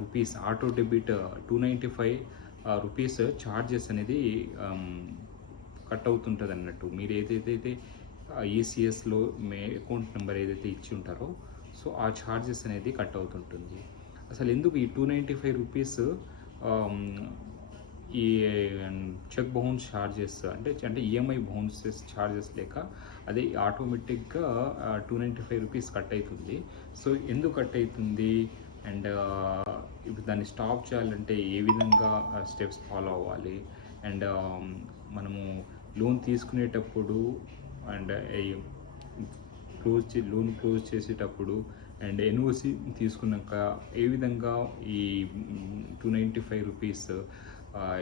Rupees auto debit 295 rupees charges అనేది cut అవుతుంటుంది అన్నట్టు. మీరు ఏదైతే ఈసీఎస్లో మీ అకౌంట్ నెంబర్ ఏదైతే ఇచ్చి ఉంటారో సో ఆ ఛార్జెస్ అనేది కట్ అవుతుంటుంది. అసలు ఎందుకు ఈ 295 రూపీస్ ఈ చెక్ బౌన్స్ ఛార్జెస్ అంటే ఈఎంఐ బౌన్సెస్ ఛార్జెస్ లేక అదే ఆటోమేటిక్గా 295 రూపీస్ కట్ అవుతుంది. సో ఎందుకు కట్ అవుతుంది అండ్ ఇప్పుడు దాన్ని స్టాప్ చేయాలంటే ఏ విధంగా స్టెప్స్ ఫాలో అవ్వాలి అండ్ మనము లోన్ తీసుకునేటప్పుడు అండ్ లోన్ క్లోజ్ చేసేటప్పుడు అండ్ ఎన్ఓసి తీసుకున్నాక ఏ విధంగా ఈ 295 రూపీస్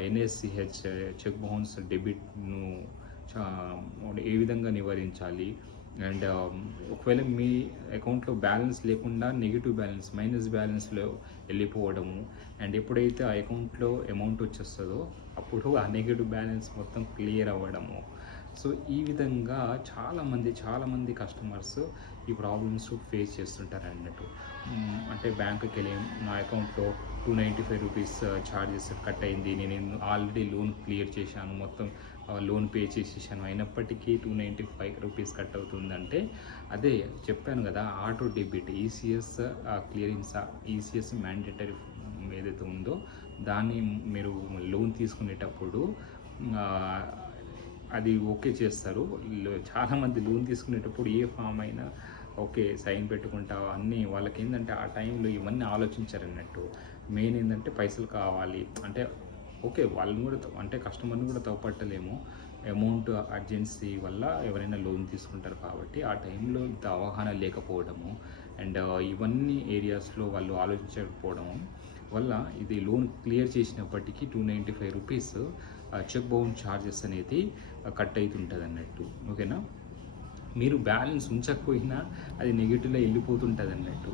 ఎన్ఎస్సిహెచ్ చెక్ బౌన్స్ డెబిట్ను ఏ విధంగా నివారించాలి అండ్ ఒకవేళ మీ అకౌంట్లో బ్యాలెన్స్ లేకుండా నెగిటివ్ బ్యాలెన్స్ మైనస్ బ్యాలెన్స్లో వెళ్ళిపోవడము అండ్ ఎప్పుడైతే ఆ అకౌంట్లో అమౌంట్ వచ్చేస్తుందో అప్పుడు ఆ నెగిటివ్ బ్యాలెన్స్ మొత్తం క్లియర్ అవ్వడము. సో ఈ విధంగా చాలామంది కస్టమర్స్ ఈ ప్రాబ్లమ్స్ ఫేస్ చేస్తుంటారు అన్నట్టు. అంటే బ్యాంకుకి వెళ్ళి నా అకౌంట్లో 295 రూపీస్ ఛార్జెస్ కట్ అయింది, నేను ఆల్రెడీ లోన్ క్లియర్ చేశాను, మొత్తం లోన్ పే చేసేసాను, అయినప్పటికీ 295 రూపీస్ కట్ అవుతుందంటే అదే చెప్పాను కదా, auto debit ECS clearance ECS mandatory ఏదైతే ఉందో దాన్ని మీరు లోన్ తీసుకునేటప్పుడు అది ఓకే చేస్తారు. చాలామంది లోన్ తీసుకునేటప్పుడు ఏ ఫామ్ అయినా ఓకే సైన్ పెట్టుకుంటావు అన్నీ వాళ్ళకి ఏంటంటే ఆ టైంలో ఇవన్నీ ఆలోచించారు అన్నట్టు. మెయిన్ ఏంటంటే పైసలు కావాలి అంటే ఓకే వాళ్ళని కూడా అంటే కస్టమర్ని కూడా తప్పట్టలేము, అమౌంట్ అర్జెన్సీ వల్ల ఎవరైనా లోన్ తీసుకుంటారు కాబట్టి ఆ టైంలో ఇంత అవగాహన లేకపోవడము అండ్ ఇవన్నీ ఏరియాస్లో వాళ్ళు ఆలోచించకపోవడము వల్ల ఇది లోన్ క్లియర్ చేసినప్పటికీ 295 రూపీస్ చెక్ బౌన్స్ ఛార్జెస్ అనేది కట్ అవుతుంటుంది అన్నట్టు. ఓకేనా, మీరు బ్యాలెన్స్ ఉంచకపోయినా అది నెగిటివ్లో వెళ్ళిపోతుంటుంది అన్నట్టు.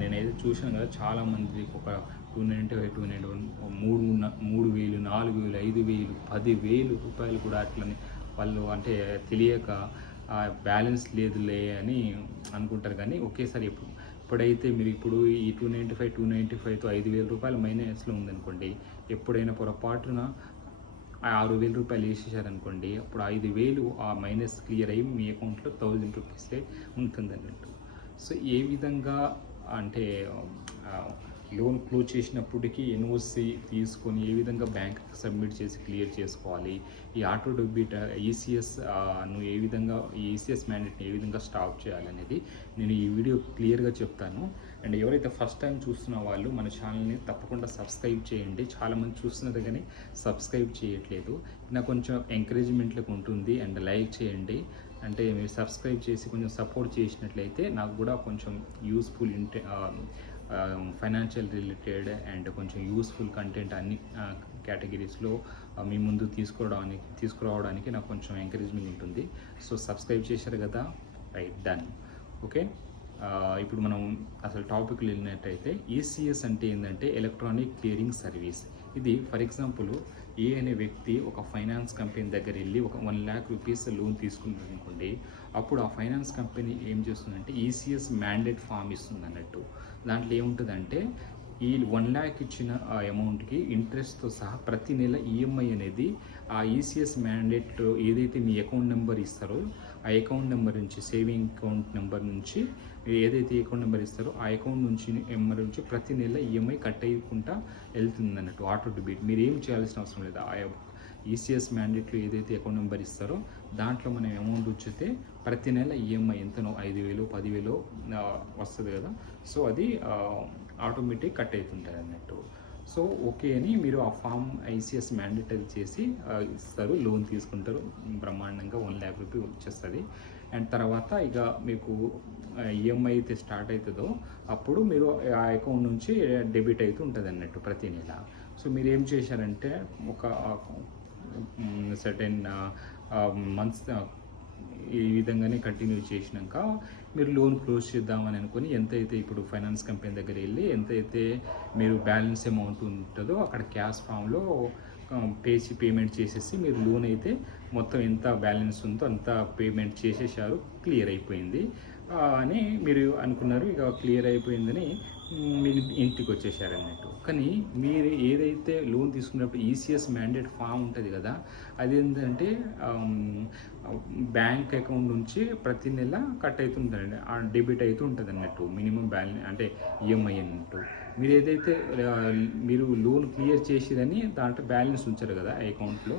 నేనైతే చూసాను కదా చాలామంది ఒక 295 3,000 4,000 5,000 10,000 రూపాయలు కూడా అట్లని వాళ్ళు అంటే తెలియక బ్యాలెన్స్ లేదులే అని అనుకుంటారు. కానీ ఒకేసారి ఎప్పుడైతే మీరు ఇప్పుడు ఈ 295తో 5,000 రూపాయలు మైనస్లో ఉందనుకోండి, ఎప్పుడైనా పొరపాటున 6,000 రూపాయలు వేసేసారనుకోండి, అప్పుడు 5,000 ఆ మైనస్ క్లియర్ అయ్యి మీ అకౌంట్లో 1,000 రూపీసే ఉంటుంది అన్నట్టు. సో ఏ విధంగా అంటే లోన్ క్లోజ్ చేసినప్పటికీ ఎన్ఓసి తీసుకొని ఏ విధంగా బ్యాంక్కి సబ్మిట్ చేసి క్లియర్ చేసుకోవాలి, ఈ ఆటో డెబిట్ ఈసీఎస్ను ఏ విధంగా ఈసీఎస్ మ్యాండేట్ని ఏ విధంగా స్టాప్ చేయాలనేది నేను ఈ వీడియో క్లియర్గా చెప్తాను. అండ్ ఎవరైతే ఫస్ట్ టైం చూస్తున్న వాళ్ళు మన ఛానల్ని తప్పకుండా సబ్స్క్రైబ్ చేయండి. చాలామంది చూస్తున్నది కానీ సబ్స్క్రైబ్ చేయట్లేదు, నాకు కొంచెం ఎంకరేజ్మెంట్లకు ఉంటుంది. అండ్ లైక్ చేయండి, అంటే మీరు సబ్స్క్రైబ్ చేసి కొంచెం సపోర్ట్ చేసినట్లయితే నాకు కూడా కొంచెం యూస్ఫుల్ ఫైనాన్షియల్ రిలేటెడ్ అండ్ కొంచెం యూస్ఫుల్ కంటెంట్ అన్ని కేటగిరీస్లో మీ ముందు తీసుకురావడానికి నాకు కొంచెం ఎంకరేజ్మెంట్ ఉంటుంది. సో సబ్స్క్రైబ్ చేశారు కదా, రైట్, డన్. ఓకే, ఇప్పుడు మనం అసలు టాపిక్లో వెళ్ళినట్టయితే ఈసీఎస్ అంటే ఏంటంటే ఎలక్ట్రానిక్ క్లియరింగ్ సర్వీస్. ఇది ఫర్ ఎగ్జాంపుల్ ఏ అనే వ్యక్తి ఒక ఫైనాన్స్ కంపెనీ దగ్గర వెళ్ళి ఒక 1 lakh రూపీస్ లోన్ తీసుకున్నాడు అనుకోండి, అప్పుడు ఆ ఫైనాన్స్ కంపెనీ ఏం చేస్తుందంటే ఈసీఎస్ మ్యాండేట్ ఫామ్ ఇస్తుంది అన్నట్టు. దాంట్లో ఏముంటుందంటే ఈ 1 lakh ఇచ్చిన ఆ అమౌంట్కి ఇంట్రెస్ట్తో సహా ప్రతి నెల ఈఎంఐ అనేది ఆ ఈసీఎస్ మ్యాండేట్ ఏదైతే మీ అకౌంట్ నెంబర్ ఇస్తారో ఆ అకౌంట్ నెంబర్ నుంచి సేవింగ్ అకౌంట్ నెంబర్ నుంచి ఏదైతే అకౌంట్ నెంబర్ ఇస్తారో ఆ అకౌంట్ నుంచి ప్రతి నెల ఈఎంఐ కట్ అయ్యకుండా వెళ్తుంది అన్నట్టు ఆటో డెబిట్. మీరు ఏం చేయాల్సిన అవసరం లేదు. ఆ ఈసీఎస్ మ్యాండేట్లో ఏదైతే అకౌంట్ నెంబర్ ఇస్తారో దాంట్లో మనం అమౌంట్ వచ్చితే ప్రతి నెల ఈఎంఐ ఎంతనో 5,000 10,000 వస్తుంది కదా, సో అది ఆటోమేటిక్ కట్ అవుతుంటుంది అన్నట్టు. సో ఓకే అని మీరు ఆ ఫామ్ ఐసీఎస్ మ్యాండేటరీ చేసి ఇస్తారు, లోన్ తీసుకుంటారు, బ్రహ్మాండంగా 1 lakh రూపీస్ వచ్చేస్తుంది. అండ్ తర్వాత ఇక మీకు ఈఎంఐ అయితే స్టార్ట్ అవుతుందో అప్పుడు మీరు ఆ అకౌంట్ నుంచి డెబిట్ అవుతూ ఉంటుంది అన్నట్టు ప్రతి నెల. సో మీరు ఏం చేశారంటే ఒక సర్టెన్ మంత్స్ ఈ విధంగానే కంటిన్యూ చేసినాక మీరు లోన్ క్లోజ్ చేద్దామని అనుకుని ఎంతైతే ఇప్పుడు ఫైనాన్స్ కంపెనీ దగ్గర వెళ్ళి ఎంతైతే మీరు బ్యాలెన్స్ అమౌంట్ ఉంటుందో అక్కడ క్యాష్ ఫామ్లో పేమెంట్ చేసేసి మీరు లోన్ అయితే మొత్తం ఎంత బ్యాలెన్స్ ఉందో అంత పేమెంట్ చేసేసారు, క్లియర్ అయిపోయింది అని మీరు అనుకున్నారు. ఇక క్లియర్ అయిపోయిందని మీరు ఇంటికి వచ్చేసారన్నట్టు. కానీ మీరు ఏదైతే లోన్ తీసుకున్నప్పుడు ఈసీఎస్ మ్యాండేట్ ఫామ్ ఉంటుంది కదా, అదేంటంటే బ్యాంక్ అకౌంట్ నుంచి ప్రతి నెల కట్ అవుతుంటుందండి, డెబిట్ అవుతూ ఉంటుంది అన్నట్టు, మినిమం బ్యాలెన్స్ అంటే ఈఎంఐ అన్నట్టు. మీరు ఏదైతే మీరు లోన్ క్లియర్ చేసిరని దాంట్లో బ్యాలెన్స్ ఉంచారు కదా అకౌంట్లో,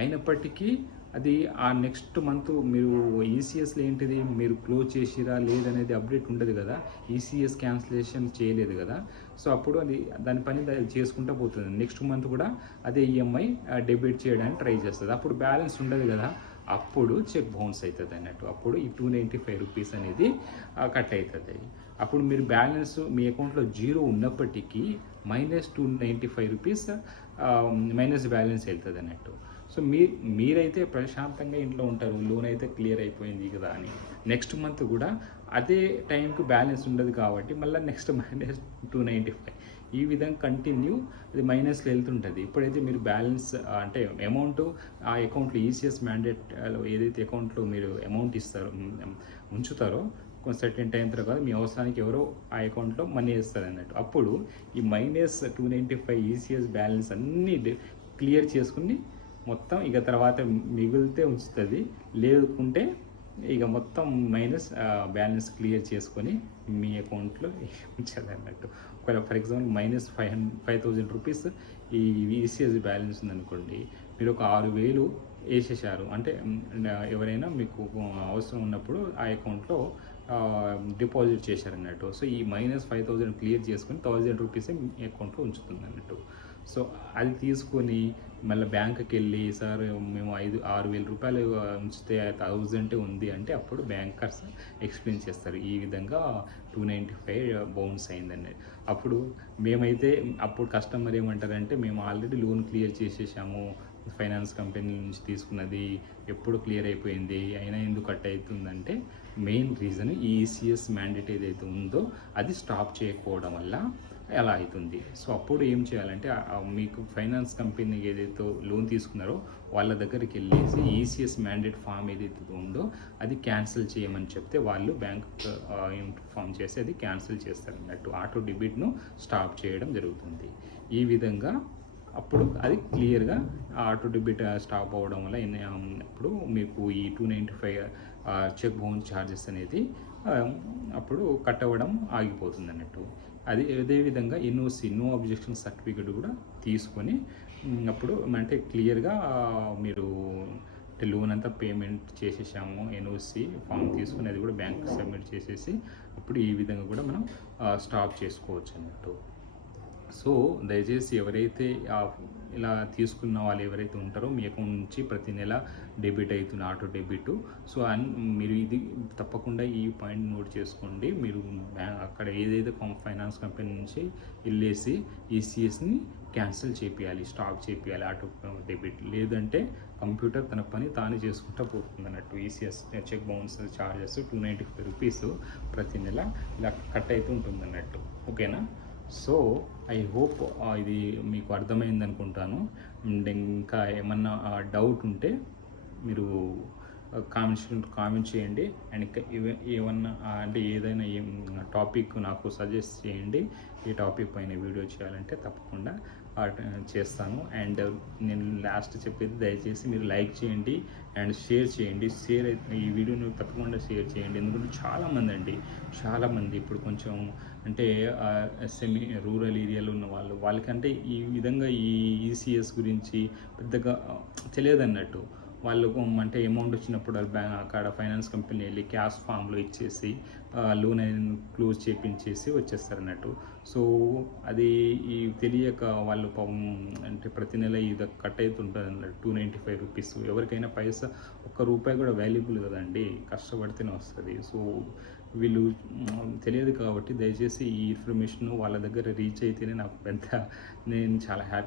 అయినప్పటికీ అది ఆ నెక్స్ట్ మంత్ మీరు ఈసీఎస్లో ఏంటిది మీరు క్లోజ్ చేసిరా లేదనేది అప్డేట్ ఉండదు కదా, ఈసీఎస్ క్యాన్సిలేషన్ చేయలేదు కదా. సో అప్పుడు అది దాని పని చేసుకుంటూ పోతుంది. నెక్స్ట్ మంత్ కూడా అదే ఈఎంఐ డెబిట్ చేయడానికి ట్రై చేస్తుంది. అప్పుడు బ్యాలెన్స్ ఉండదు కదా, అప్పుడు చెక్ బౌన్స్ అవుతుంది అన్నట్టు. అప్పుడు ఈ 295 రూపీస్ అనేది కట్ అవుతుంది. అప్పుడు మీరు బ్యాలెన్స్ మీ అకౌంట్లో జీరో ఉన్నప్పటికీ -295 రూపీస్ మైనస్ బ్యాలెన్స్ వెళ్తుంది అన్నట్టు. సో మీరైతే ప్రశాంతంగా ఇంట్లో ఉంటారు, లోన్ అయితే క్లియర్ అయిపోయింది కదా అని. నెక్స్ట్ మంత్ కూడా అదే టైంకి బ్యాలెన్స్ ఉండదు కాబట్టి మళ్ళీ నెక్స్ట్ -295 ఈ విధంగా కంటిన్యూ అది మైనస్లో వెళ్తుంటుంది. ఇప్పుడైతే మీరు బ్యాలెన్స్ అంటే అమౌంట్ ఆ అకౌంట్లో ఈసీఎస్ మ్యాండేట్ ఏదైతే అకౌంట్లో మీరు అమౌంట్ ఇస్తారో ఉంచుతారో కొంచెం సర్టెన్ టైం తర్వాత మీ అవసరానికి ఎవరో ఆ అకౌంట్లో మనీ వేస్తారు అన్నట్టు. అప్పుడు ఈ -295 ఈసీఎస్ బ్యాలెన్స్ అన్నీ క్లియర్ చేసుకుని మొత్తం ఇక తర్వాత మిగిలితే ఉంచుతుంది, లేకుంటే ఇక మొత్తం మైనస్ బ్యాలెన్స్ క్లియర్ చేసుకొని మీ అకౌంట్లో ఉంచాలి అన్నట్టు. ఒకవేళ ఫర్ ఎగ్జాంపుల్ -5,000 రూపీస్ ఈ ఈసీఎస్ బ్యాలెన్స్ ఉందనుకోండి, మీరు ఒక 6,000 వేసేసారు అంటే ఎవరైనా మీకు అవసరం ఉన్నప్పుడు ఆ అకౌంట్లో డిపాజిట్ చేశారన్నట్టు. సో ఈ -5,000 క్లియర్ చేసుకొని 1,000 రూపీసే మీ అకౌంట్లో ఉంచుతుంది అన్నట్టు. సో అది తీసుకొని మళ్ళీ బ్యాంకుకి వెళ్ళి సార్ మేము 6,000 రూపాయలు ఉంచితే 1,000 ఉంది అంటే అప్పుడు బ్యాంకర్స్ ఎక్స్ప్లెయిన్ చేస్తారు ఈ విధంగా 295 బౌన్స్ అయిందండి. అప్పుడు మేమైతే అప్పుడు కస్టమర్ ఏమంటారంటే మేము ఆల్రెడీ లోన్ క్లియర్ చేసేసాము, ఫైనాన్స్ కంపెనీ నుంచి తీసుకున్నది ఎప్పుడు క్లియర్ అయిపోయింది అయినా ఎందుకు కట్ అవుతుందంటే మెయిన్ రీజన్ ఈ ఈసీఎస్ మ్యాండేట్ ఏదైతే ఉందో అది స్టాప్ చేయకపోవడం వల్ల ఎలా అవుతుంది. సో అప్పుడు ఏం చేయాలంటే మీకు ఫైనాన్స్ కంపెనీ ఏదైతే లోన్ తీసుకున్నారో వాళ్ళ దగ్గరికి వెళ్ళేసి ఈసీఎస్ మ్యాండేట్ ఫామ్ ఏదైతే ఉందో అది క్యాన్సిల్ చేయమని చెప్తే వాళ్ళు బ్యాంక్ ఇన్ఫామ్ చేసి అది క్యాన్సిల్ చేస్తారు అన్నట్టు. ఆటో డెబిట్ను స్టాప్ చేయడం జరుగుతుంది. ఈ విధంగా అప్పుడు అది క్లియర్గా ఆటో డెబిట్ స్టాప్ అవ్వడం వల్ల అప్పుడు మీకు ఈ 295 చెక్ బౌన్స్ ఛార్జెస్ అనేది అప్పుడు కట్ అవ్వడం ఆగిపోతుంది అన్నట్టు. అదేవిధంగా ఎన్ఓసి నో అబ్జెక్షన్ సర్టిఫికేట్ కూడా తీసుకొని అప్పుడు అంటే క్లియర్గా మీరు లోన్ అంతా పేమెంట్ చేసేసాము, ఎన్ఓసి ఫామ్ తీసుకుని అది కూడా బ్యాంక్ సబ్మిట్ చేసేసి అప్పుడు ఈ విధంగా కూడా మనం స్టాప్ చేసుకోవచ్చు అన్నట్టు. సో దయచేసి ఎవరైతే ఇలా తీసుకున్న వాళ్ళు ఎవరైతే ఉంటారో మీ అకౌంట్ నుంచి ప్రతి నెల డెబిట్ అవుతుంది ఆటో డెబిట్. సో మీరు ఇది తప్పకుండా ఈ పాయింట్ నోట్ చేసుకోండి. మీరు అక్కడ ఏదైతే ఫైనాన్స్ కంపెనీ నుంచి వెళ్ళేసి ఈసీఎస్ని క్యాన్సిల్ చేపియాలి, స్టాప్ చేపియాలి ఆటో డెబిట్. లేదంటే కంప్యూటర్ తన పని తాను చేసుకుంటూ పోతుంది అన్నట్టు. ECS cheque bounce charges 295 rupees ప్రతి నెల ఇలా కట్ అవుతూ ఉంటుంది అన్నట్టు. ఓకేనా? సో ఐ హోప్ ఇది మీకు అర్థమైంది అనుకుంటాను. అండ్ ఇంకా ఏమన్నా డౌట్ ఉంటే మీరు కామెంట్ చేయండి. అండ్ ఇంకా ఏమన్నా అంటే ఏదైనా టాపిక్ నాకు సజెస్ట్ చేయండి, ఈ టాపిక్ పైన వీడియో చేయాలంటే తప్పకుండా చేస్తాను. అండ్ నేను లాస్ట్ చెప్పేది దయచేసి మీరు లైక్ చేయండి అండ్ షేర్ చేయండి. ఈ వీడియోని తప్పకుండా షేర్ చేయండి. ఎందుకంటే చాలామంది ఇప్పుడు కొంచెం అంటే రూరల్ ఏరియాలో ఉన్న వాళ్ళకంటే ఈ విధంగా ఈ ఈసీఎస్ గురించి పెద్దగా తెలియదు అన్నట్టు. వాళ్ళు అంటే అమౌంట్ వచ్చినప్పుడు అక్కడ ఫైనాన్స్ కంపెనీ వెళ్ళి క్యాష్ ఫామ్లో ఇచ్చేసి లోన్ అనేది క్లోజ్ చేయించేసి వచ్చేస్తారు అన్నట్టు. సో అది ఈ తెలియక వాళ్ళు అంటే ప్రతి నెల ఇది కట్ అవుతుంటుంది అన్నట్టు 295 రూపీస్. ఎవరికైనా పైసా ₹1 కూడా వాల్యుబుల్ కదండి, కష్టపడితేనే వస్తుంది. సో వీళ్ళు తెలియదు కాబట్టి దయచేసి ఈ ఇన్ఫర్మేషన్ వాళ్ళ దగ్గర రీచ్ అయితేనే నాకు నేను చాలా హ్యాపీ.